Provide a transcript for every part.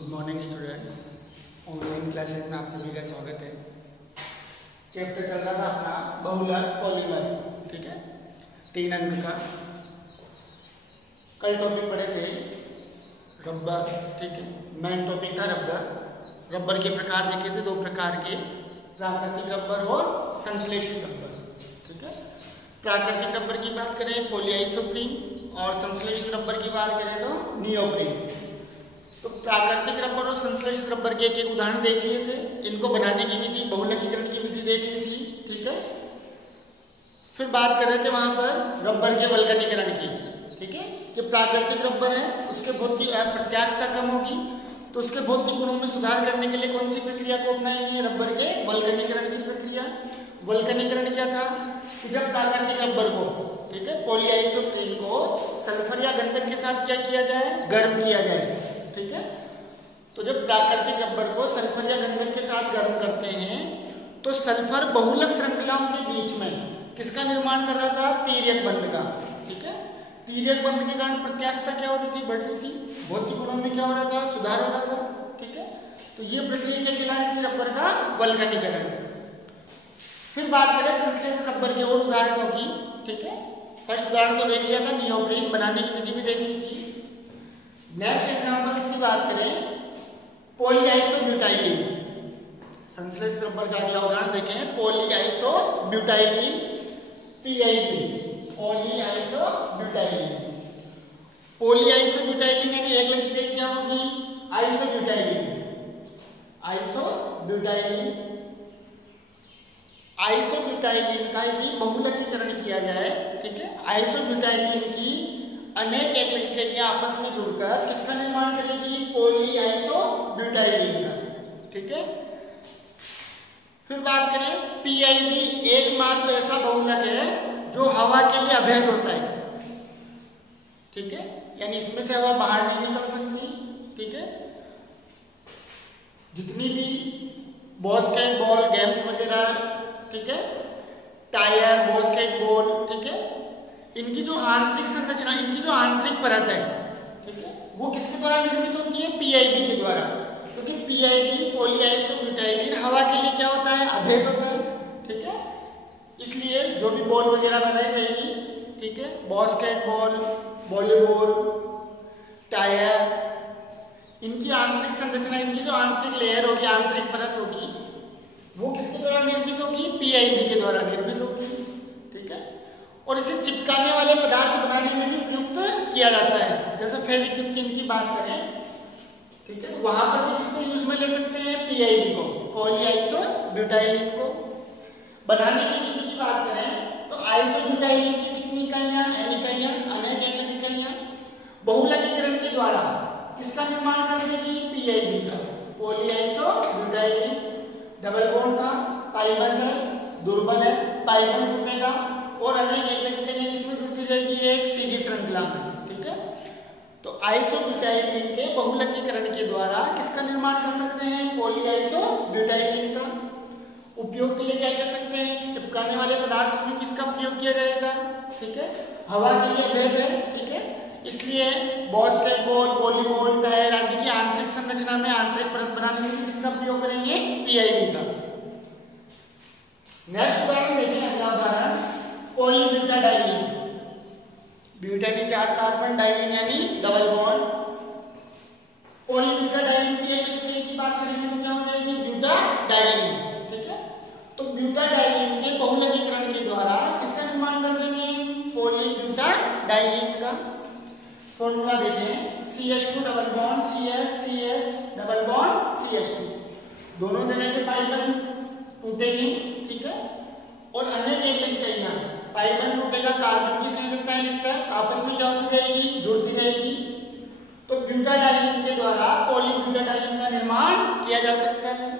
Good morning students. Online classes में आप सभी का स्वागत है। चैप्टर चल रहा था अपना बहुलक पॉलीमर, ठीक है, 3 अंक का। कल टॉपिक पढ़े थे रबर, ठीक है, मेन टॉपिक था रबर। रबर के प्रकार देखे थे, 2 प्रकार के, प्राकृतिक रबर और संश्लेषित रबर, ठीक है। प्राकृतिक रबर की बात करें पॉलीआइसोप्रीन और संश्लेषित रबर की बात करें तो नियोप्रीन। तो प्राकृतिक रबर और संश्लेषित रबर के एक उदाहरण देख लिए थे। इनको बनाने की विधि, बहुलकीकरण की विधि देख ली थी, ठीक है। फिर बात कर रहे थे वहां पर रबर के वल्कनीकरण की, ठीक है। जो प्राकृतिक रबर है उसके भौतिक प्रत्यास्थता कम होगी, तो उसके भौतिक गुणों में सुधार करने के लिए कौन सी प्रक्रिया को अपनाएंगे? रबर के वल्कनीकरण की प्रक्रिया। वल्कनीकरण क्या था कि जब प्राकृतिक रबर को, ठीक है, पॉलीआइसोप्रीन को सल्फर या गंधक के साथ क्या किया जाए? गर्म किया जाए, ठीक है। तो जब प्राकृतिक रबर को सल्फर या गंधक के साथ गर्म करते हैं तो सल्फर बहुलक श्रृंखलाओं के बीच में किसका निर्माण कर रहा था? तिर्यक बंध का, ठीक है। तिर्यक बंध के कारण प्रत्यास्थता क्या हो रही थी? बढ़ रही थी। भौतिक गुणों में क्या हो रहा था? सुधार हो रहा था, ठीक है। तो ये प्रक्रिया क्या कहला रही थी? रबर का वल्कनीकरण। फिर बात करें संश्लेषित रबर के और उदाहरणों की, ठीक है। फर्स्ट उदाहरण तो देख लिया था, नियोप्रीन बनाने की विधि भी देख ली थी। नेक्स्ट एग्जांपल्स की बात करें पॉलीआइसोब्यूटाइलीन। संश्लेषित रबर का अगला उदाहरण देखें पॉलीआइसोब्यूटाइलीन, पीआईबी, पॉलीआइसोब्यूटाइलीन। पॉलीआइसोब्यूटाइलीन यानी एक लगी क्या होगी? आइसोब्यूटाइलीन, आइसोब्यूटाइलीन। आइसोब्यूटाइलीन का यदि बहुलकीकरण किया जाए, ठीक है, आइसोब्यूटाइलीन की अनेक एकलकीकरणियां आपस में जुड़कर किसका निर्माण करेगी? पॉलीआइसोब्यूटाइलीन का, ठीक है। फिर बात करें पीआईबी एकमात्र ऐसा बहुलक है जो हवा के लिए अवैध होता है, ठीक है, यानी इसमें से हवा बाहर नहीं निकल सकती, ठीक है। जितनी भी बास्केटबॉल गेम्स वगैरह, ठीक है, टायर, बास्केटबॉल, ठीक है, इनकी जो आंतरिक संरचना, इनकी जो आंतरिक परत है, ठीक है, वो किसके द्वारा निर्मित होती है? पीआईबी के द्वारा। क्योंकि पीआईबी पॉलीआइसोब्यूटाइलीन हवा के लिए क्या होता है? अभेद होता है, ठीक है। इसलिए जो भी बॉल वगैरह बनाई जाएगी, ठीक है, बास्केटबॉल, वॉलीबॉल, टायर, इनकी आंतरिक संरचना, इनकी जो आंतरिक लेयर होगी, आंतरिक परत होगी, वो किसके द्वारा निर्मित होगी? पीआईबी के द्वारा निर्मित होगी, ठीक है। और इसे चिपकाने वाले पदार्थ बनाने में भी प्रयुक्त किया जाता है। जैसे फेविक्विक की बात करें, ठीक है, वहां पर भी किसको यूज में ले सकते हैं? पीआईबी को, पॉलीआइसोब्यूटाइलीन को। बनाने की विधि की बात करें तो आइसोब्यूटाइलीन की कितनी इकाइयां? n इकाइयां, अनेक एकल इकाइयां। बहुलकीकरण के द्वारा किसका निर्माण कर देगी? पीआईबी का, पॉलीआइसोब्यूटाइलीन। डबल बॉन्ड था, पाई बंध है, दुर्बल है, पाई बंध टूटेगा और अनेक एकल इकाइयां इसमें जुड़ती जाएगी एक सीधी श्रृंखला में, ठीक है। तो आइसोब्यूटाइलीन के बहुलकीकरण के द्वारा किसका निर्माण कर सकते हैं? पॉलीआइसोब्यूटाइलीन का। उपयोग के लिए क्या कह सकते हैं? चिपकाने वाले पदार्थ में किसका प्रयोग किया जाएगा? ठीक है, हवा के लिए अवैध है, ठीक है, इसलिए बास्केटबॉल, वॉलीबॉल, टायर आदि की आंतरिक संरचना में आंतरिक परत बनाने में किसका प्रयोग करेंगे? पीआईबी का। नेक्स्ट उदाहरण देखें, अगला उदाहरण पॉलीब्यूटाडाइलीन। ब्यूटानी 4 कार्बन, डाइलीन यानी डबल बॉन्ड। पॉलीब्यूटाडाइलीन की एक लकीर की बात करेंगे तो क्या हो जाएगी? ब्यूटाडाइलीन, ठीक है। तो ब्यूटाडाइलीन के बहुलकीकरण के द्वारा किसका निर्माण कर देंगे? पॉलीब्यूटाडाइलीन का। फॉर्मूला देखें CH2 double bond CH, CH double bond CH2। दोनों जगह के पाई बंध टूटेगी, ठीक है, और अनेक एकल इकाइयां, पाई बंध टूटेगा, कार्बन की संयोजकता इलेक्ट्रॉन आपस में क्या होती जाएगी? जुड़ती जाएगी। तो ब्यूटाडाइलीन के द्वारा पॉलीब्यूटाडाइलीन का निर्माण किया जा सकता है।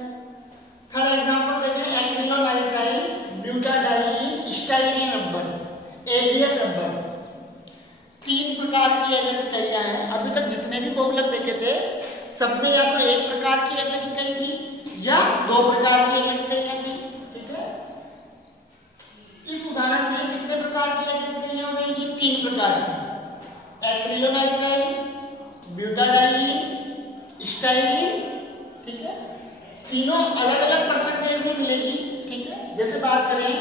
थर्ड एग्जांपल देखें acrylonitrile butadiene styrene rubber, ABS rubber. 3 प्रकार की एकल इकाइयां हैं। अभी तक जितने भी बहुलक देखे थे सब में या तो एक प्रकार की एकल इकाई थी या 2 प्रकार की एकल इकाइयां थी, ठीक है। इस उदाहरण में कितने प्रकार की एकल इकाइयां हो जाएंगी? 3 प्रकार की, एक्रिलोनाइट्राइल, ब्यूटाडाइलीन, स्टाइरीन तीनों अलग अलग परसेंटेज में मिलेगी, ठीक है। जैसे बात करें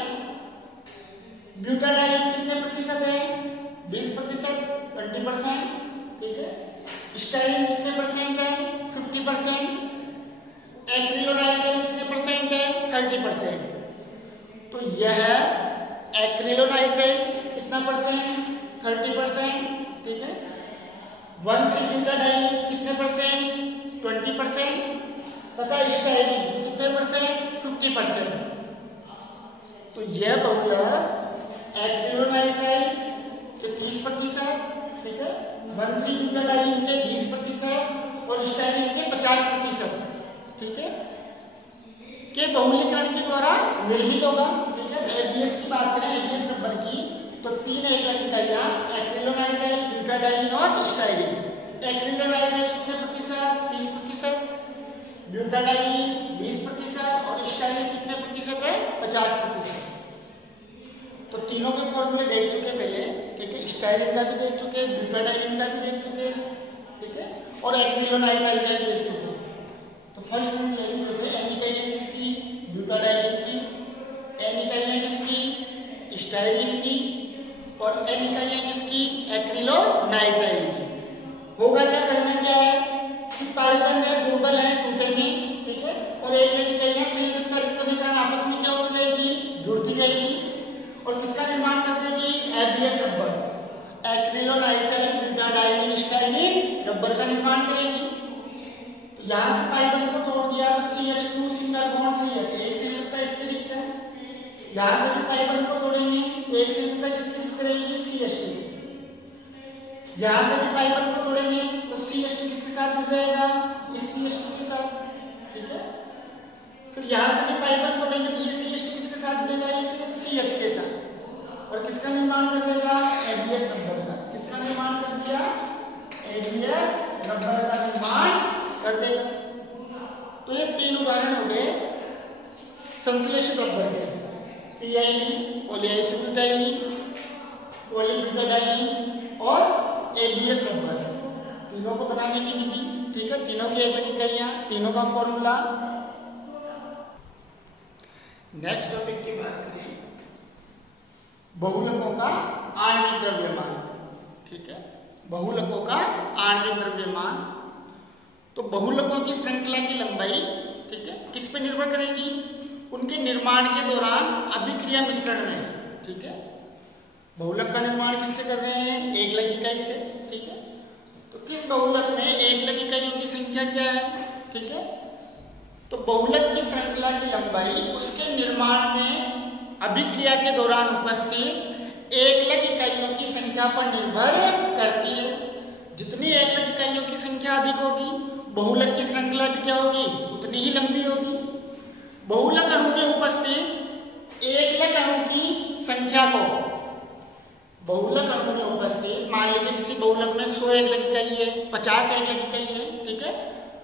ब्यूटाडाइन कितने प्रतिशत है, 20%, 20%, ठीक है। स्टाइरिन कितने परसेंट है, 50%। एक्रिलोनाइट्राइल कितने परसेंट है, 30%। तो यह एक्रिलोनाइट्राइल कितना परसेंट, 30%, ठीक है। 1,3-ब्यूटाडाइन कितने परसेंट, 20%, तथा स्टाइरिन कितने परसेंट, 50%। तो यह बहुलक एक्रिलोनाइट्राइल के 30%, ठीक है, 1,3-ब्यूटाडाइन के 20% और स्टाइरिन के 50%, ठीक है, के बहुलीकरण के द्वारा निर्मित होगा, ठीक है। एबीएस की बात करें, एबीएस रबर की, तो 3 एकल इकाइयां एक्रिलोनाइट्राइल, ब्यूटाडाइन और स्टाइरिन। एक्रिलोनाइट्राइल कितने प्रतिशत, 30%, ब्यूटाडाइन 20% और स्टाइरिन कितने प्रतिशत है, 50%। तो तीनों के फॉर्मूले देख चुके पहले, ठीक है। स्टाइरिन का भी देख चुके, ब्यूटाडाइन का भी देख चुके, ठीक है, और एक्रिलोनाइट्राइल का भी देख चुके। तो फर्स्ट में लेंगे जैसे एन इकाइयां किसकी, ब्यूटाडाइन की, एन इकाइयां किसकी, स्टाइरिन की, और एन इकाइयां किसकी, एक्रिलोनाइट्राइल की। होगा क्या, करना क्या है कि पाइबंद है, दुर्बल है, टूटेंगे, ठीक है, और एक इकाइयां संयुक्त करने के कारण आपस में क्या होती जाएगी, जुड़ती जाएगी, और किसका निर्माण कर देगी, ABS rubber. Acrylonitrile, butadiene, styrene rubber का निर्माण करेगी। तो यहां से पाइबंद को तोड़ दिया तो CH2 सिंगल बॉन्ड CH, एक संयुक्त इसकी रिक्त है। यहां से भी पाइबंद को तोड़ेंगे तो एक संयुक्त किसकी रिक्त रहेगी, CH2। यहां से भी पाइबंद को तोड़ेंगे तो CH2 किसके साथ जुड़ जाएगा, इस CH2 के साथ, ठीक है। फिर यहां से भी पाइबंद तोड़ेंगे तो ये CH2 किसके साथ जुड़ेगा, इस CH के साथ, और किसका निर्माण कर देगा, एबीएस रबर का। किसका निर्माण कर दिया, एबीएस रबर का निर्माण कर देगा। तो ये 3 उदाहरण हो गए संश्लेषित रबर के, पीआईडी, पॉलीआइसोब्यूटाइलीन, पॉलीब्यूटाडाइन और एबीएस रबर। तीनों को बनाने की विधि, ठीक है, तीनों की एकल इकाइयां, तीनों का फॉर्मूला। नेक्स्ट टॉपिक की बात करें बहुलकों का आणविक द्रव्यमान, ठीक है, बहुलकों का आणविक द्रव्यमान। तो बहुलकों की श्रृंखला की लंबाई, ठीक है, किस पे निर्भर करेगी, उनके निर्माण के दौरान अभिक्रिया मिश्रण में, ठीक है। बहुलक का निर्माण किससे कर रहे हैं, एकलक इकाई से, ठीक है। तो किस बहुलक में एकलक इकाइयों की संख्या क्या है, ठीक है। तो बहुलक की श्रृंखला की लंबाई उसके निर्माण में अभिक्रिया के दौरान उपस्थित एकलक इकाइयों की संख्या पर निर्भर करती है। जितनी एकलक इकाइयों की संख्या अधिक होगी, बहुलक की श्रृंखला भी क्या होगी, उतनी ही लंबी होगी। बहुलक अणु में उपस्थित एकलक अणु की संख्या को, बहुलक अणु में उपस्थित, मान लीजिए किसी बहुलक में 100 एकलक इकाई है, 50 एकलक इकाई है, ठीक है।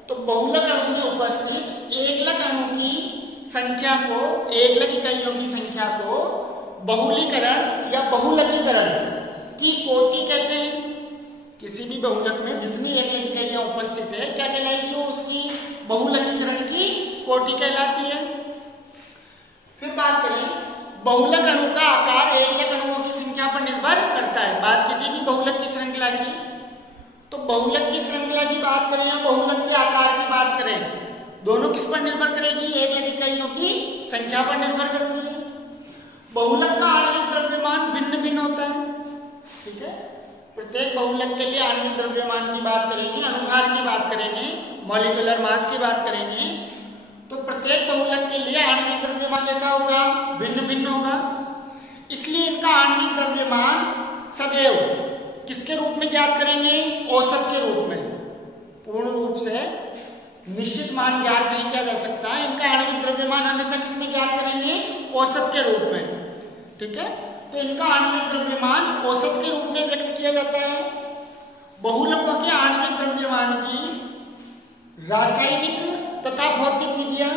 तो बहुलक अणु में उपस्थित एकलक अणु की संख्या को, एकलक इकाइयों की संख्या को बहुलीकरण या बहुलकीकरण की कोटि कहते हैं। किसी भी बहुलक में जितनी एकलक इकाइयां उपस्थित है, क्या कहलाएगी वो, उसकी बहुलकीकरण की कोटि कहलाती है। फिर बात करें बहुलक अणु का आकार एकलक अणुओं की संख्या पर निर्भर करता है। बात की थी बहुलक की श्रृंखला की, तो बहुलक की श्रृंखला की बात करें या बहुलक के आकार की बात करें, दोनों किस पर निर्भर करेगी, एकलक इकाइयों की संख्या पर निर्भर करती है। बहुलक का आणविक द्रव्यमान भिन्न भिन्न होता है, ठीक है। प्रत्येक बहुलक के लिए आणविक द्रव्यमान की बात करेंगे, अणुभार की बात करेंगे, मॉलिक्यूलर मास की बात करेंगे। तो प्रत्येक बहुलक के लिए आणविक द्रव्यमान कैसा होगा, भिन्न भिन्न होगा। इसलिए इनका आणविक द्रव्यमान सदैव किसके रूप में ज्ञात करेंगे, औसत के रूप में। पूर्ण रूप से निश्चित मान ज्ञात नहीं किया जा सकता है। इनका आणविक द्रव्यमान हमेशा किसमें ज्ञात करेंगे, औसत के रूप में, ठीक है। तो इनका आणविक द्रव्यमान औसत के रूप में व्यक्त किया जाता है। बहुलकों के आणविक द्रव्यमान की रासायनिक तथा भौतिक विधियां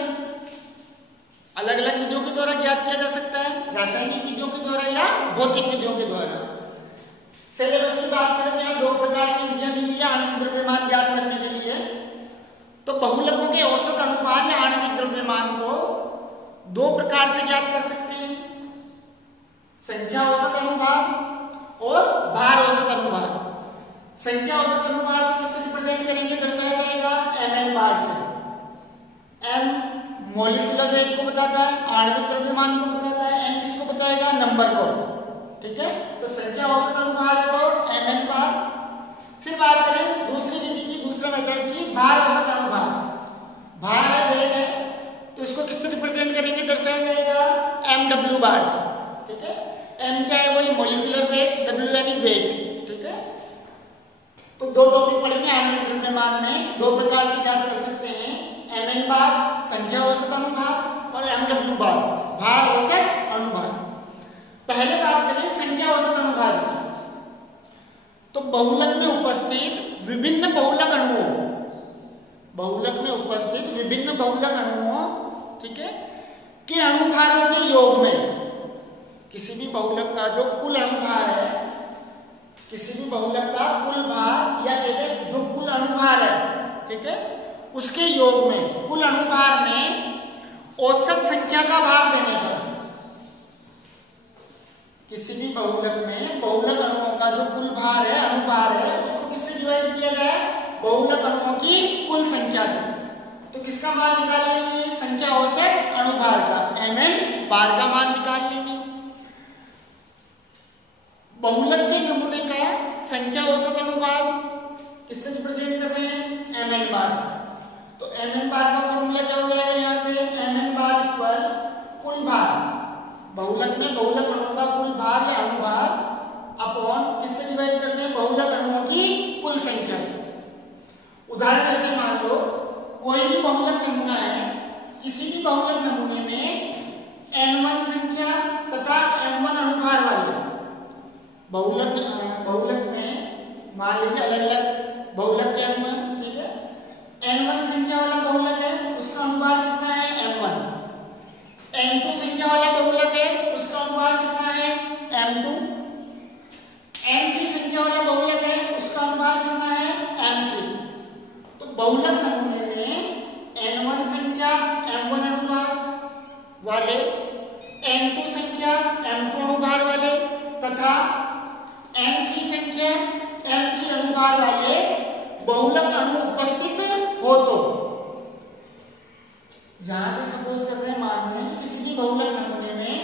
अलग अलग विधियों के द्वारा ज्ञात किया जा सकता है, रासायनिक विधियों के द्वारा या भौतिक विधियों के द्वारा। सिलेबस की बात करें तो यहाँ 2 प्रकार की विधियां दी हुई है आणविक द्रव्यमान ज्ञात करने के लिए। तो बहुलकों के के औसत अनुभार या आणविक द्रव्यमान को दो प्रकार से ज्ञात कर सकते हैं, संख्या औसत अनुभार और भार औसत अनुभार। संख्या औसत अनुभार को किससे रिप्रेजेंट करेंगे, दर्शाया जाएगा mn बार से। m मॉलिक्यूलर वेट को बताता है, आणविक द्रव्यमान को बताता है, n किसको बताएगा, नंबर को। ठीक है, तो संख्या औसत अनुभार तो mn बार। फिर बात करें दूसरी विधि की, दूसरा मेथड की, भार औसत अनुभार। भार है, वेट है, तो इसको किससे रिप्रेजेंट करेंगे, दर्शाया जाएगा mw बार से। ठीक है, m क्या है, वही मॉलिक्यूलर वेट, w यानी वेट। ठीक है, तो दो टॉपिक पढ़ेंगे आणविक द्रव्यमान में, दो प्रकार से ज्ञात कर सकते हैं, mn बार संख्या औसत अनुभार और mw बार भार औसत अनुभार। पहले बात करें संख्या औसत अनुभार की, तो बहुलक में उपस्थित विभिन्न बहुलक अणुओं, बहुलक में उपस्थित विभिन्न बहुलक अणुओं, ठीक है, के अणुभारों के योग में, किसी भी बहुलक का जो कुल अणुभार है, किसी भी बहुलक का कुल भार या कहते हैं जो कुल अणुभार है, ठीक है, उसके योग में, कुल अणुभार में औसत संख्या का भाग देने पर, किसी भी बहुलक में बहुलक अणुओं का जो कुल भार है, अणुभार है, उसको किससे डिवाइड किया जाए, बहुलक अणुओं की कुल संख्या से। तो किसका मान निकाल लेंगे, संख्या औसत अणुभार का, mn बार का मान निकाल लेंगे। बहुलक के नमूने का संख्या औसत अनुभार किससे रिप्रेजेंट कर रहे हैं, mn बार से। तो mn बार का फॉर्मूला क्या हो जाएगा, यहाँ से mn बार इक्वल कुल भार, बहुलक में बहुलक अणुओं का कुल भार या अणुभार अपॉन किससे डिवाइड करते हैं, बहुलक अणुओं की कुल संख्या से। उदाहरण करके मान लो कोई भी बहुलक नमूना है, किसी भी बहुलक नमूने में n1 संख्या तथा m1 अणुभार वाले बहुलक में, मान लीजिए अलग अलग बहुलक के m1, ठीक है, n1 संख्या वाला बहुलक है, उसका अनुभार कितना है, m1। n2 संख्या वाला बहुलक है, उसका अनुभार कितना है, m2। n3 संख्या वाला बहुलक है, उसका अनुभार कितना है, m3। तो बहुलक नमूने में n1 संख्या m1 अनुभार वाले, n2 संख्या m2 अनुभार वाले तथा n3 संख्या m3 अनुभार वाले बहुलक अणु उपस्थित हो, तो यहां से सपोज कर रहे हैं, मान लें किसी भी बहुलक नमूने में,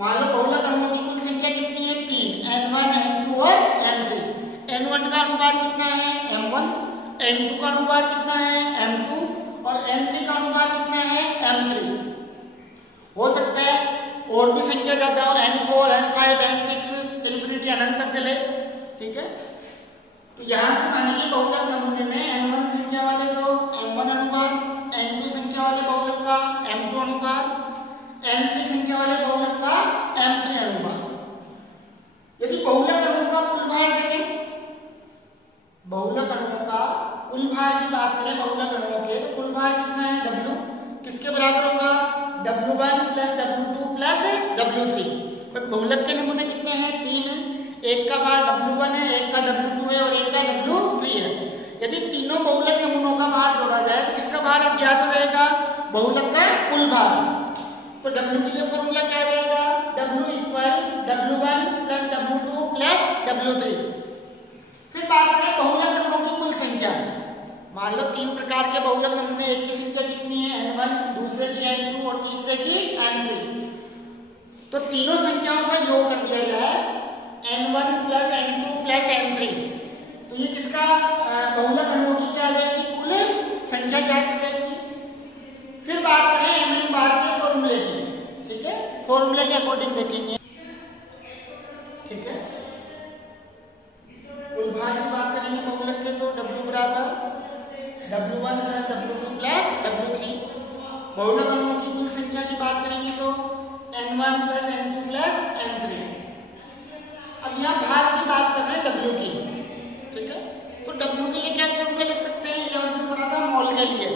मान लो बहुलक अणुओं की कुल संख्या कितनी है, 3, n1 n2 और n3। n1 का अनुभार कितना है, m1, n2 का अनुभार कितना है, m2 और n3 का अनुभार कितना है, m3। हो सकता है और भी संख्या ज्यादा हो, n4 n5 n6 इन्फिनिटी अनंत तक चले। ठीक है, तो यहां से मानेंगे बहुलक नमूने में n1 संख्या वाले को m1 अनुभार, n2 संख्या वाले बहुलक का m2 अनुभार, n3 संख्या वाले बहुलक का m3 अनुभार। यदि बहुलक अणुओं का कुल भार देखें, बहुलक अणुओं का कुल भार की बात करें, बहुलक अणुओं के, तो कुल भार कितना है, w किसके बराबर होगा, w1 plus w2 plus w3। बहुलक के नमूने कितने हैं, 3 है, एक का भार w1 है, एक का w2 है और एक का w3 है। यदि तीनों बहुलक नमूनों का भार जोड़ा जाए तो किसका भार अज्ञात हो जाएगा, बहुलक का कुल भार। तो w के लिए फॉर्मूला क्या आ जाएगा, w equal w1 plus w2 plus w3। फिर बात करें बहुलक अणुओं की कुल संख्या, मान लो 3 प्रकार के बहुलक नमूने, एक की संख्या कितनी है, n1, दूसरे की n2 और तीसरे की n3। तो तीनों संख्याओं का योग कर दिया जाए, n1 plus n2 plus n3, तो ये किसका बहुलक अणुओं की क्या आ जाएगी, कुल संख्या क्या हो जाएगी। फिर बात करें mn बार के फॉर्मूले की, ठीक है, फॉर्मूले के अकॉर्डिंग देखेंगे। ठीक है, कुल भार की बात करेंगे बहुलक के, तो w बराबर w1 plus w2 plus w3। बहुलक अणुओं की कुल संख्या की बात करेंगे तो n1 plus n2 plus n3। अब यहाँ भार की बात कर रहे हैं w की, ठीक है, तो w के लिए क्या फॉर्मूला लिख सकते हैं, 11th में पढ़ा था मोल के लिए,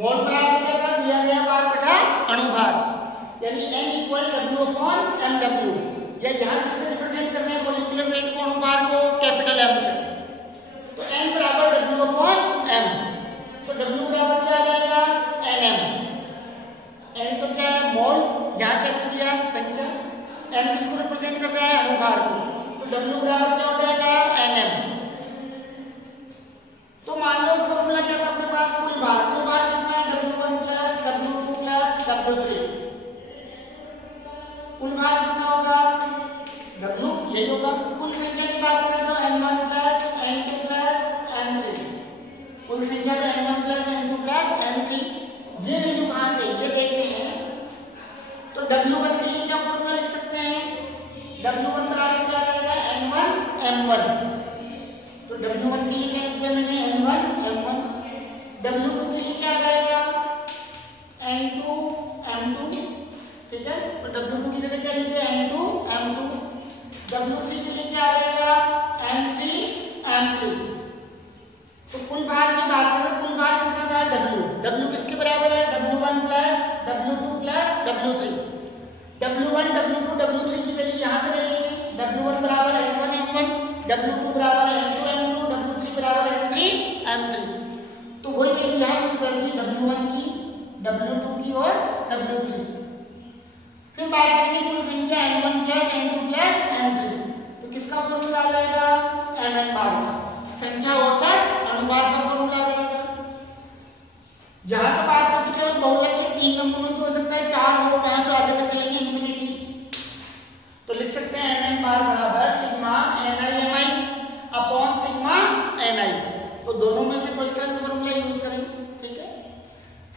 मोल बराबर क्या था, दिया गया भार बटा अणुभार, यानी n equal w upon mw, या यहाँ जिससे रिप्रेजेंट कर रहे हैं मॉलिक्यूलर वेट को, अणुभार को कैपिटल M से, तो n बराबर w अपॉन m। तो w बराबर क्या एम किसको रिप्रेजेंट कर रहा है? अणुभार को। तो W बराबर क्या हो जाएगा? Nm। तो मान लो फॉर्मूला क्या था अपने पास? कुल भार कितना है? W1 plus W2 plus W3। कुल भार कितना होगा? W यही होगा। कुल संख्या की बात करें तो N1 plus N2 plus N3। कुल संख्या तो N1 plus N2 plus N3। ये वैल्यू कहां से? ये देखते हैं। तो W1 के लिए क्या फॉर्मूला लिख सकते हैं? W1 बराबर क्या रहेगा? N1 M1। तो W1 के लिए क्या लिख दिया मैंने? N1 M1। W2 के लिए क्या रहेगा? N2 M2। ठीक है, तो W2 की जगह क्या लिख दिया? N2 M2। W3 के लिए क्या रहेगा? N3 M3। तो कुल भार की बात करें, कुल भार कितना था? W किसके बराबर है? W1 plus W2 plus W3। W1 W2 W3 की वैल्यू यहां से ले लेंगे। W1 बराबर N1 M1, W2 बराबर N2 M2, W3 बराबर N3 M3। तो वही वैल्यू यहां कर दी W1 की, W2 की और W3। फिर बात करेंगे कुल संख्या N1 plus N2 plus N3। तो किसका फॉर्मूला आ जाएगा? Mn बार का, संख्या औसत अणुभार का फॉर्मूला आ जाएगा। यहां तो बात होती है केवल बहुलक के 3 नंबरों में हो सकता है 4 हो, 5 हो, आगे तक चलेंगे इंफिनिटी। तो लिख सकते हैं Mn बार बराबर sigma Ni Mi upon sigma Ni। तो दोनों में से कोई सा भी फॉर्मूला यूज करें। ठीक है,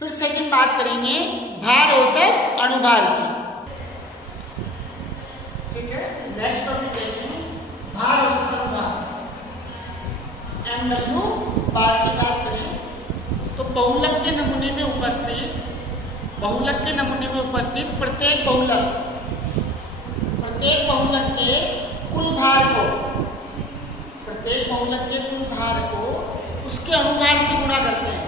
फिर सेकंड बात करेंगे भार औसत अणुभार की। ठीक है, नेक्स्ट टॉपिक देखें भार औसत अणुभार। MW बार की बात करें तो बहुलक के नमूने में उपस्थित प्रत्येक बहुलक के कुल भार को उसके अणुभार से गुणा करते हैं।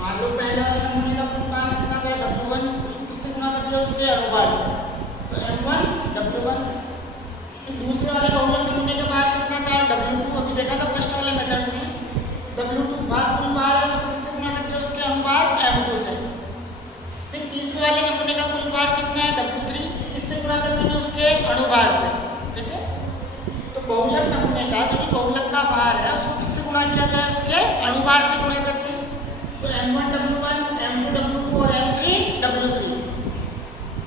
मान लो पहला नमूने का कुल भार कितना था? W1, उसको किससे गुणा कर दिया? उसके अणुभार से। तो M1 W1। दूसरे वाले बहुलक नमूने का भार कितना था? W2। अभी देखा था फर्स्ट वाले मेथड में। W2 भार कुल भार है, उसको किससे गुणा कर दिया? उसके अणुभार M2 से। फिर तीसरे वाले नमूने का कुल भार कितना है? W3। किससे गुणा कर दिया? उसके अणुभार से। ठीक है, तो बहुलक नमूने का जो भी बहुलक का भार है उसको किससे गुणा किया जाए? उसके अणुभार से गुणा करते हैं। तो M1 W1, M2 W2 और M3 W3।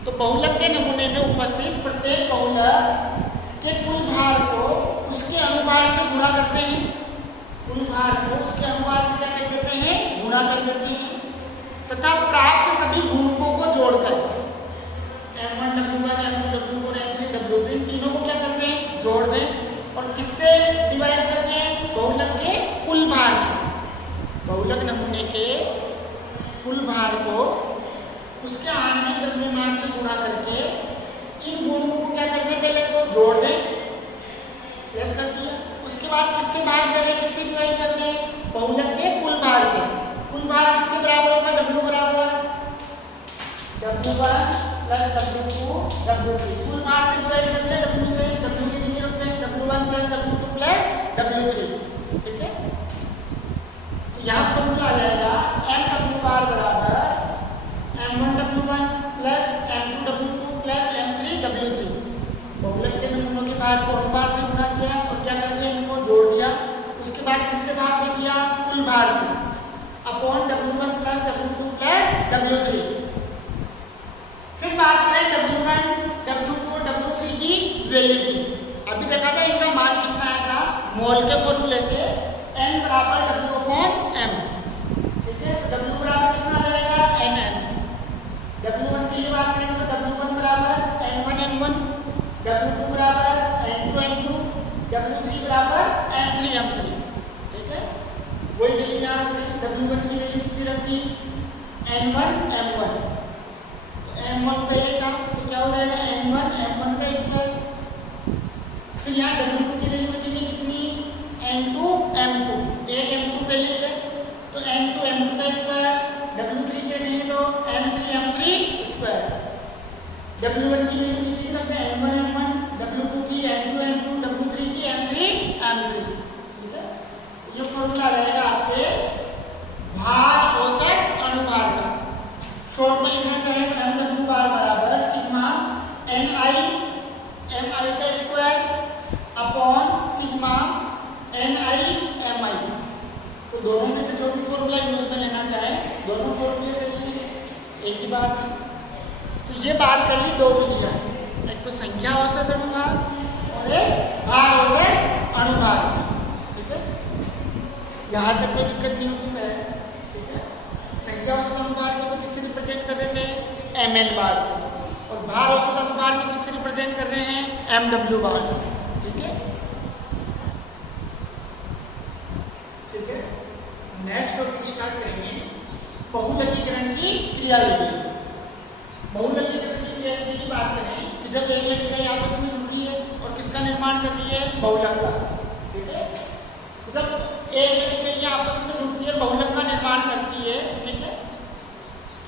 तो बहुलक के नमूने में उपस्थित प्रत्येक बहुलक के कुल भार को उसके अणुभार से गुणा करते हैं। कुल भार को उसके अणुभार से क्या कर देते हैं? गुणा कर देते हैं। तथा प्राप्त सभी गुणकों को जोड़कर M1 W1, M2 W2 और M3 W3 तीनों को क्या करते हैं? जोड़ दें। और किससे डिवाइड करते हैं? बहुलक के कुल भार से। बहुलक नमूने के कुल भार को उसके आणविक द्रव्यमान से गुणा करके इन गुणकों को क्या करते हैं? पहले तो जोड़ दें, प्लस कर दिया। उसके बाद किससे भाग कर रहे हैं? किससे डिवाइड कर रहे हैं? बहुलक के कुल भार से। कुल भार किसके बराबर होगा? W बराबर W1 प्लस W2 W3। कुल भार से डिवाइड कर दिया W से, W की वैल्यू रखते हैं W1 plus W2 plus W3। ठीक है, तो यहाँ फॉर्मूला आ जाएगा MW बार बराबर M1 W1 plus M2 W2 plus M3 W3। बहुलक के नमूनों के भार को अणुभार से गुणा किया और क्या कर दिया? इनको जोड़ दिया। उसके बाद किससे भाग दे दिया? कुल भार से, upon W1 plus W2 plus W3। फिर बात करें W1 W2 W3 की वैल्यू की। अभी देखा था इनका मान कितना आया था? मोल के फॉर्मूले से N बराबर W अपॉन M। ठीक है, तो W बराबर कितना आ जाएगा? NN। W1 के लिए बात करें तो W1 बराबर N1 M1, W2 बराबर N2 M2, W3 बराबर N3 M3। ठीक है, वही वैल्यू यहाँ रखते हैं। W1 की वैल्यू कितनी रखी? N1 M1। तो M1 पहले था तो क्या हो जाएगा? N1 M1 का स्क्वायर। फिर यहाँ W2 की वैल्यू रखेंगे कितनी? N2 M2। एक M2 पहले है तो N2 M2 का स्क्वायर। W3 के रखेंगे तो N3 M3 स्क्वायर। W1 की वैल्यू नीचे रखते हैं M1 M1, W2 की N2 M2, W3 की M3 M3। ठीक है, ये फॉर्मूला रहेगा आपके भार औसत अणुभार का। शॉर्ट में लिखना चाहे तो MW बार बराबर सिग्मा Ni दोनों में से जो भी फॉर्मूला यूज में लेना चाहे दोनों फॉर्मूले से एक ही बात है। तो ये बात कर ली दो विधियां, एक तो संख्या औसत अनुभाग और एक भार औसत अनुभाग। ठीक है, यहाँ तक कोई दिक्कत नहीं होगी सर। ठीक है, संख्या औसत अनुभाग को किससे रिप्रेजेंट कर रहे थे? ml बार से, और भार औसत अनुभाग को किससे रिप्रेजेंट कर रहे हैं? mw बार से। ठीक है, ठीक है। नेक्स्ट टॉपिक स्टार्ट करेंगे बहुलकीकरण की क्रियाविधि। बहुलकीकरण की क्रियाविधि की बात करें कि जब एक लकीर आपस में जुड़ रही है और किसका निर्माण कर रही है? बहुलक का। ठीक है, तो जब एक लकीर आपस में जुड़ती है बहुलक का निर्माण करती है, ठीक है,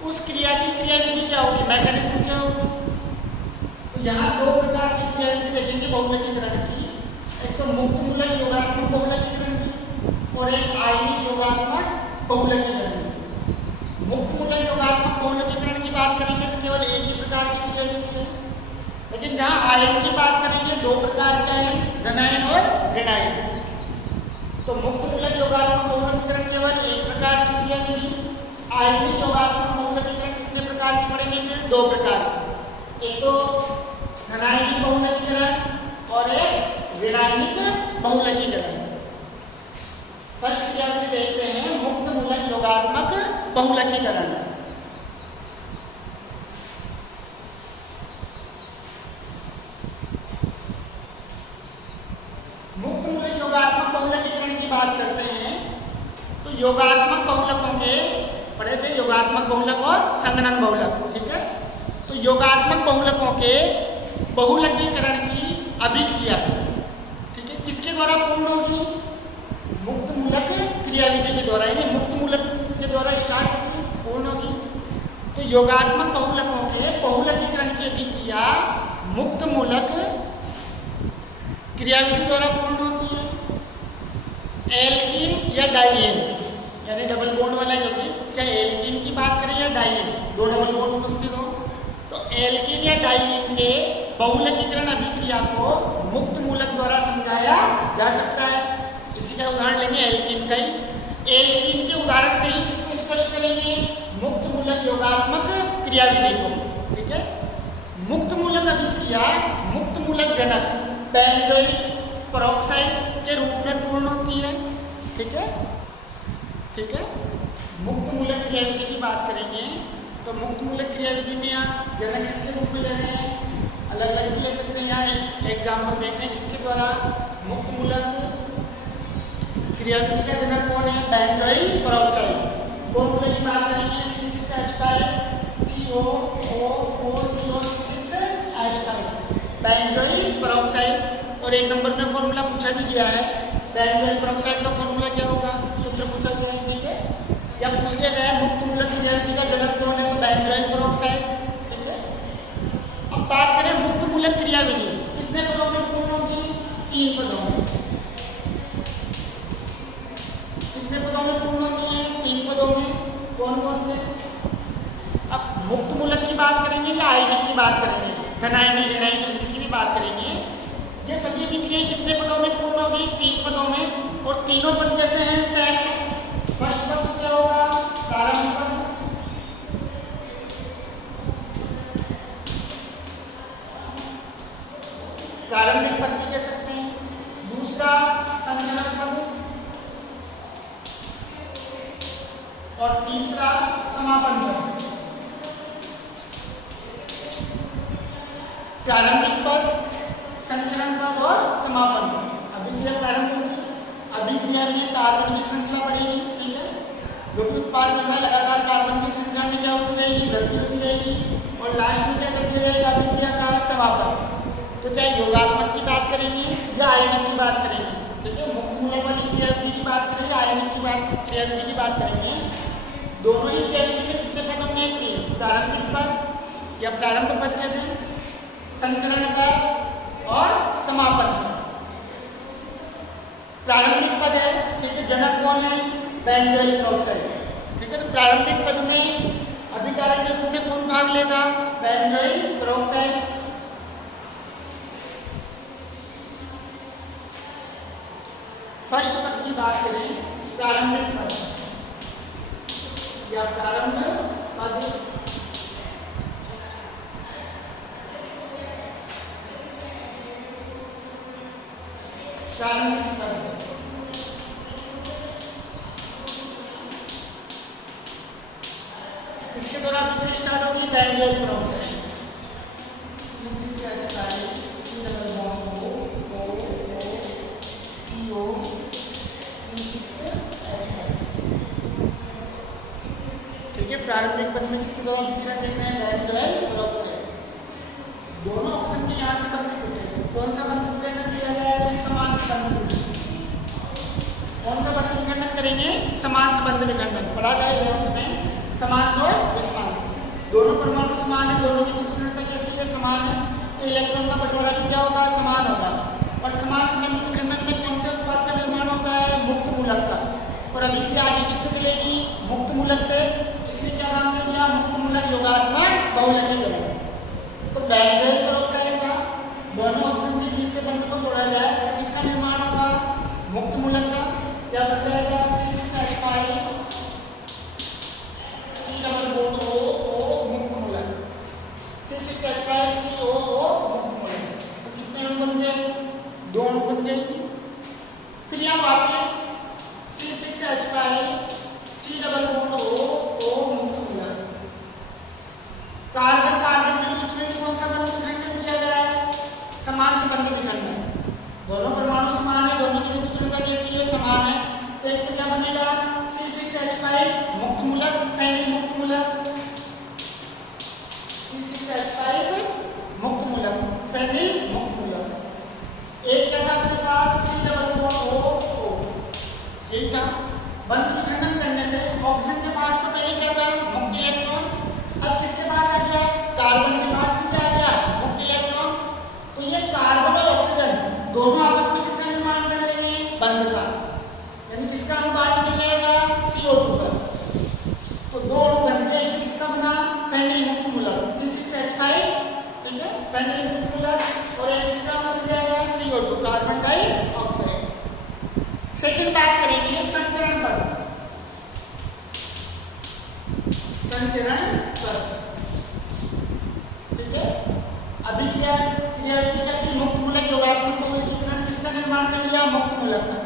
उस क्रिया की क्रियाविधि क्या होगी? मैकेनिज्म क्या होगी? तो यहाँ दो प्रकार की क्रियाविधि देखेंगे बहुलकीकरण की, एक तो मुक्त मूलक योगात्मक बहुलकीकरण की और एक आयनिक योगात्मक बहुलकीकरण की। मुक्त मूलक योगात्मक बहुलकीकरण की बात करेंगे तो केवल एक ही प्रकार की क्रियाविधि है, लेकिन जहाँ आयन की बात करेंगे दो प्रकार के आयन, धनायन और ऋणायन। तो मुक्त मूलक योगात्मक बहुलकीकरण केवल एक प्रकार की क्रियाविधि, आयनिक योगात्मक बहुलकीकरण कितने प्रकार की पड़ेंगे? फिर दो प्रकार की, एक तो धनायनिक बहुलकीकरण और एक ऋणायनिक बहुलकीकरण। फर्स्ट क्रियाविधि देखते हैं मुक्त मूलक योगात्मक बहुलकीकरण। मुक्त मूलक योगात्मक बहुलकीकरण की बात करते हैं तो योगात्मक बहुलकों के पढ़े थे, योगात्मक बहुलक और संगणन बहुलक। ठीक है, तो योगात्मक बहुलकों के बहुलकीकरण की अभिक्रिया, ठीक है, किसके द्वारा पूर्ण होगी? मुक्त मूलक क्रियाविधि के द्वारा, यानी मुक्त मूलक के द्वारा स्टार्ट होगी, पूर्ण होगी। तो योगात्मक बहुलकों के बहुलकीकरण की अभिक्रिया मुक्त मूलक क्रियाविधि द्वारा पूर्ण होती है। एल्कीन या डाइएन, यानी डबल बॉन्ड वाला जो भी, चाहे एल्कीन की बात करें या डाइएन, दो डबल बॉन्ड उपस्थित हो, तो एल्कीन या डाइएन के बहुलकीकरण अभिक्रिया को मुक्त मूलक द्वारा समझाया जा सकता है। इसी का उदाहरण लेंगे एल्कीन का ही। एल्कीन के उदाहरण से ही किसको स्पष्ट करेंगे? मुक्त मूलक योगात्मक क्रियाविधि को। ठीक है, मुक्त मूलक अभिक्रिया मुक्त मूलक जनक बेंजोइक पेरोक्साइड के रूप में पूर्ण होती है। ठीक है, ठीक है। मुक्त मूलक क्रियाविधि की बात करेंगे तो मुक्त मूलक क्रियाविधि में आप जनक किसके रूप में ले रहे हैं? अलग अलग भी ले सकते हैं। यहाँ एग्जाम्पल देखते हैं किसके द्वारा मुक्त मूलक क्रियाविधि का जनक कौन है? Benzoic peroxide. फॉर्मूले की बात करेंगे C6H5 COOCO6H5 बेंजोइक पेरोक्साइड। और एक नंबर में फॉर्मूला पूछा भी गया है, बेंजोइक पेरोक्साइड का फॉर्मूला क्या होगा? सूत्र पूछा गया है। ठीक है, या पूछ लिया गया है मुक्त मूलक क्रियाविधि का जनक कौन है? तो बेंजोइक पेरोक्साइड। ठीक है, अब बात करें मुक्त मूलक क्रियाविधि कितने पदों में पूर्ण होगी? 3 पदों में। कितने पदों में पूर्ण होती है? 3 पदों में। कौन कौन से? अब मुक्त मूलक की बात करेंगे या आयनिक की बात करेंगे, धनायनिक ऋणायनिक जिसकी भी बात करेंगे, ये सभी अभिक्रियाएं कितने पदों में पूर्ण होगी? 3 पदों में। और तीनों पद जैसे हैं सेम है। फर्स्ट पद क्या होगा? प्रारंभिक पद। प्रारंभिक पद भी कह सकते हैं। दूसरा संचरण पद और तीसरा समापन पद। प्रारंभिक पद, संचरण पद और समापन पद। अभिक्रिया प्रारंभ होगी, अभिक्रिया में कार्बन की श्रृंखला बढ़ेगी। ठीक है, जो भी उत्पाद बन रहा है लगातार कार्बन की संख्या में क्या होती जाएगी? वृद्धि होती जाएगी। और लास्ट में क्या करते जाएगा? अभिक्रिया का समापन। तो चाहे योगात्मक की बात करेंगे या आयनिक की बात करेंगे, ठीक है, मुक्त मूलक वाली क्रियाविधि की बात करेंगे, आयनिक की क्रियाविधि की बात करेंगे, दोनों ही क्रियाविधि में कितने पदों में आती है? प्रारंभिक पद या प्रारंभ पद कहते हैं, संचरण पद और समापन पद। प्रारंभिक पद है, ठीक है, जनक कौन है? Benzoic peroxide. ठीक है, तो प्रारंभिक पद में अभिकारक के रूप में कौन भाग लेगा? Benzoic peroxide. फर्स्ट पद की बात करें प्रारंभिक पद या प्रारंभ पद, प्रारंभिक पद। इसके द्वारा आपकी स्टार्ट होगी बेंजोइक प्रोसेस। प्रारंभिक पद में किसके द्वारा विक्रिया करना है? Benzoic peroxide. दोनों ऑप्शन के यहाँ से बंध टूटे। कौन सा बंध विखंडन किया जाएगा? समान संबंध विखंडन। कौन सा बंध विखंडन करेंगे? समान संबंध विखंडन। पढ़ा था 11th में समांश और विषमांश। दोनों परमाणु समान है, दोनों की विद्युत कैसी है? समान है, तो इलेक्ट्रॉन का बंटवारा भी क्या होगा? समान होगा। और समान संबंध विखंडन में कौन से उत्पाद का निर्माण होता है? मुक्त मूलक का। और अभिक्रिया आगे किससे चलेगी? मुक्त मूलक से। इसलिए क्या नाम दे दिया? मुक्त मूलक योगात्मक बहुलकीकरण। तो बेंजोइक पेरोक्साइड का दोनों ऑप्शन के बीच से बंध को तोड़ा जाए तो किसका निर्माण होगा? मुक्त मूलक का। क्या बन जाएगा? C6H5 C double bond O मुक्त मूलक। C6H5 COO मुक्त मूलक। तो कितने अणु बन गए? 2 अणु बन गए। फिर यहाँ वापस C6H5 C double bond O मुक्त मूलक। कार्बन कार्बन के बीच में कौन सा बंध विखंडन किया जाए? समान संबंध विखंडन। दोनों परमाणु समान है, दोनों की विद्युत कैसी है? समान है। तो एक तो क्या बनेगा? C6H5 मुक्त मूलक, फेनिल मुक्त मूलक। C6H5 मुक्त मूलक, फेनिल मुक्त मूलक। एक क्या था आपके पास? C double bond O। यही था। बंध विखंडन करने से ऑक्सीजन के पास तो पहले क्या था? मुक्त इलेक्ट्रॉन। अब किसके पास आ गया? कार्बन के पास भी क्या आ गया? मुक्त इलेक्ट्रॉन। तो ये कार्बन और ऑक्सीजन दोनों आपस में किसका निर्माण कर लेंगे? बंध का। यानी किसका अणु बाहर निकल जाएगा? CO2 का। तो 2 अणु बन गए। तो किसका बना? फेनिल मुक्त मूलक C6H5, ठीक है, फेनिल मुक्त मूलक। और एक किसका बन जाएगा? CO2 carbon dioxide. सेकंड बात करेंगे संचरण पद। संचरण पद, ठीक है। अभिक्रिया क्रियाविधि क्या की? मुक्त मूलक योगात्मक बहुलकीकरण। किसका निर्माण कर लिया? मुक्त मूलक का।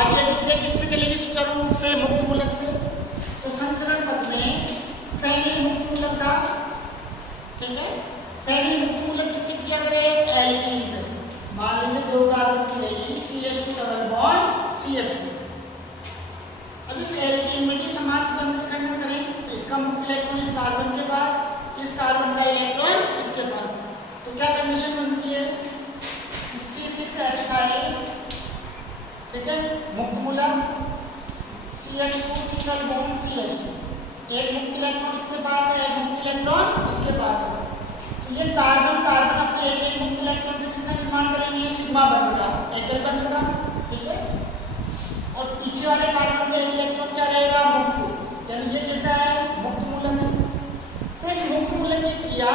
आगे अभिक्रिया किससे चलेगी? सुचारू रूप से मुक्त मूलक से। तो संचरण पद में फेनिल मुक्त मूलक का, ठीक है, फेनिल मुक्त मूलक किससे क्रिया करे? एल्कीन से। मान लीजिए 2 कार्बन की रहेगी CH2 डबल बॉन्ड CH2। अब इस एल्कीन में भी समान संबंध विखंडन करें तो इसका मुक्त इलेक्ट्रॉन इस कार्बन के पास, इस कार्बन का इलेक्ट्रॉन इसके पास। तो क्या कंडीशन बनती है? C6H5, ठीक है, मुक्त मूलक, CH2 सिंगल बॉन्ड CH2। एक मुक्त इलेक्ट्रॉन इसके पास है, एक मुक्त इलेक्ट्रॉन इसके पास है। तो ये कार्बन कार्बन अपने एक मुक्त इलेक्ट्रॉन से किसका निर्माण करेंगे? सिग्मा बंध का, एकल बंध का, ठीक है। और पीछे वाले कार्बन का एक इलेक्ट्रॉन क्या रहेगा? मुक्त। यानी ये कैसा है? मुक्त मूलक है। तो इस मुक्त मूलक की क्रिया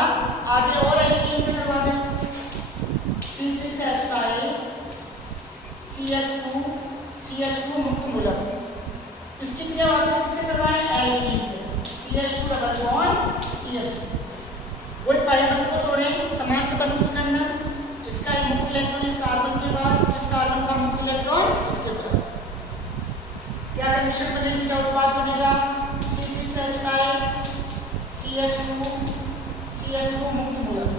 आगे और एल्कीन से करवा दें। C6H5 CH2 मुक्त मूलक। इसकी क्रिया वापस किससे करवाएं? एल्कीन से। CH2 double bond CH2। वही पहले बंध को तोड़े, समान संबंध विखंडन। इसका एक मुक्त इलेक्ट्रॉन इस कार्बन के पास, इस कार्बन का मुक्त इलेक्ट्रॉन इसके पास। क्या कंडीशन बनेगी? क्या उत्पाद बनेगा? C6H5 CH2 मुक्त मूलक।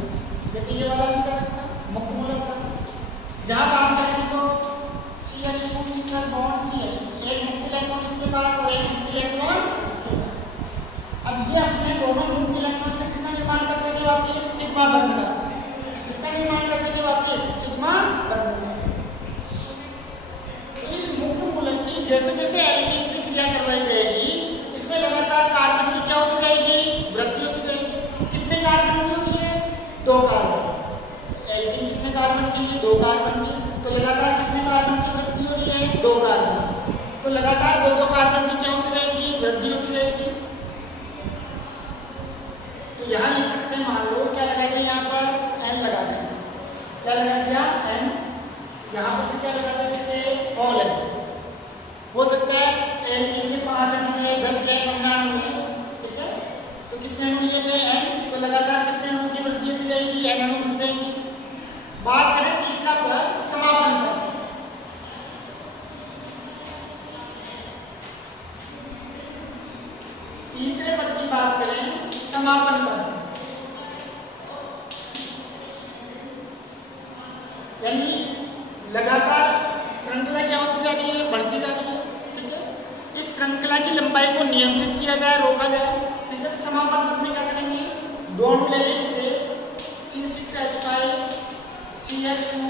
देखिए ये वाला अंतर रखता मुक्त मूलक का। जहां काम करेंगे तो CH2 सिंगल बॉन्ड CH2, एक मुक्त इलेक्ट्रॉन इसके पास और एक मुक्त इलेक्ट्रॉन इसके पास। अब ये अपने दोनों मुक्त इलेक्ट्रॉन से किसका निर्माण कर देंगे? वापस सिग्मा बंध का। किसका निर्माण कर देंगे? वापस सिग्मा बंध का। इस मुक्त मूलक की जैसे जैसे एल्कीन से क्रिया करवाई जाएगी, इसमें लगातार कार्बन की क्या होती जाएगी? वृद्धि होती जाएगी। कितने कार्बन की होती है? 2 कार्बन। एल्कीन कितने कार्बन की है? 2 कार्बन की। तो लगातार कितने कार्बन की वृद्धि हो रही है? 2 कार्बन। तो लगातार 2 कार्बन की क्या होती जाएगी? वृद्धि होती जाएगी। तो यहाँ लिख सकते हैं, मान लो क्या लगा दिया? यहाँ पर N लगा दिया। क्या लगा दिया? N। यहाँ पर क्या लगा दिया? इसके ऑल है। हो सकता है 10 ले 99 ले, ठीक है। तो कितने अणु लिए थे n, तो लगातार कितने अणु की वृद्धि होती जाएगी, n अणु जुड़ जाएंगे। बात करें तीसरा पद समापन पद, तीसरे पद की बात करें समापन पद, यानी लगातार श्रृंखला क्या होती जा रही है, बढ़ती जा रही है, ठीक है। इस श्रृंखला की लंबाई को नियंत्रित किया जाए, रोका जाए, ठीक है। तो समापन पद में क्या करेंगे, दो अणु लेंगे इससे C6H5 CH2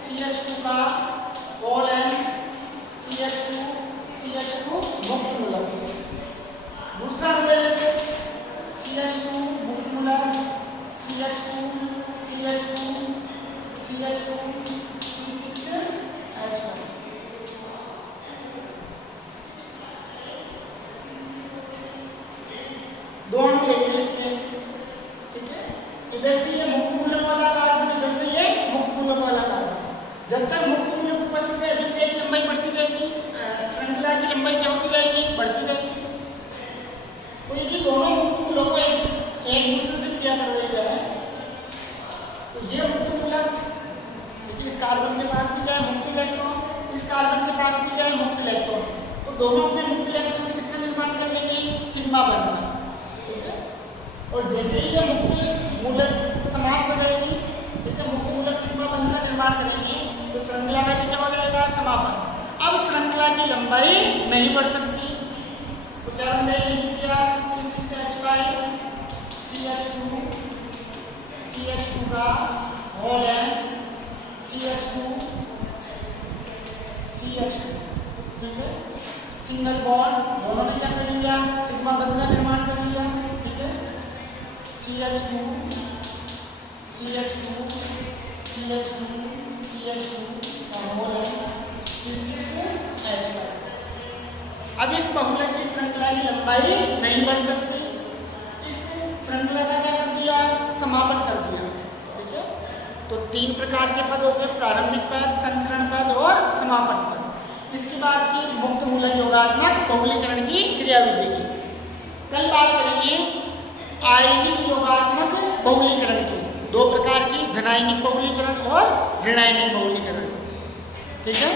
CH2 का होल n CH2 मुक्त मूलक, दूसरा अणु लेंगे CH2 मुक्त मूलक CH2 C6H5, दो अणु लेंगे इसके, ठीक है। इधर से ये मुक्त मूलक वाला कार्बन, इधर से ये मुक्त मूलक वाला कार्बन। जब तक मुक्त मूलक उपस्थित है अभिक्रिया की लंबाई बढ़ती जाएगी, श्रृंखला की लंबाई क्या होती जाएगी, बढ़ती जाएगी। तो यदि दोनों मुक्त मूलक को एक दूसरे से क्रिया कर रही है, तो ये मुक्त मूलक इस कार्बन के पास भी जाए मुक्त इलेक्ट्रॉन, इस कार्बन के पास भी जाए मुक्त इलेक्ट्रॉन, तो दोनों अपने मुक्त इलेक्ट्रॉन से किसका निर्माण कर लेंगे, सिग्मा बंध का, ठीक है। और जैसे ही ये मुक्त मूलक समाप्त हो जाएगी, ठीक है, मुक्त मूलक सिग्मा बंध का निर्माण करेंगे, तो श्रृंखला का क्या हो जाएगा, समापन। अब श्रृंखला की लंबाई नहीं बढ़ सकती, तो क्या बन जाएगी, C6H5 CH2 का होल n CH2, ठीक है। सिंगल बॉन्ड दोनों ने क्या कर लिया, सिग्मा बंध का निर्माण कर लिया, ठीक है। CH2 का होल n C6H5। अब इस बहुलक की श्रृंखला की लंबाई नहीं बढ़ सकती, इस श्रृंखला का क्या कर दिया, समापन कर दिया, ठीक है। तो तीन प्रकार के पद हो गए, प्रारंभिक पद, संचरण पद और समापन पद। इसके बाद की मुक्त मूलक योगात्मक बहुलीकरण की क्रियाविधि की। कल बात करेंगे आयनिक योगात्मक बहुलीकरण की, दो प्रकार की, धनायनिक बहुलीकरण और ऋणायनिक बहुलीकरण, ठीक है।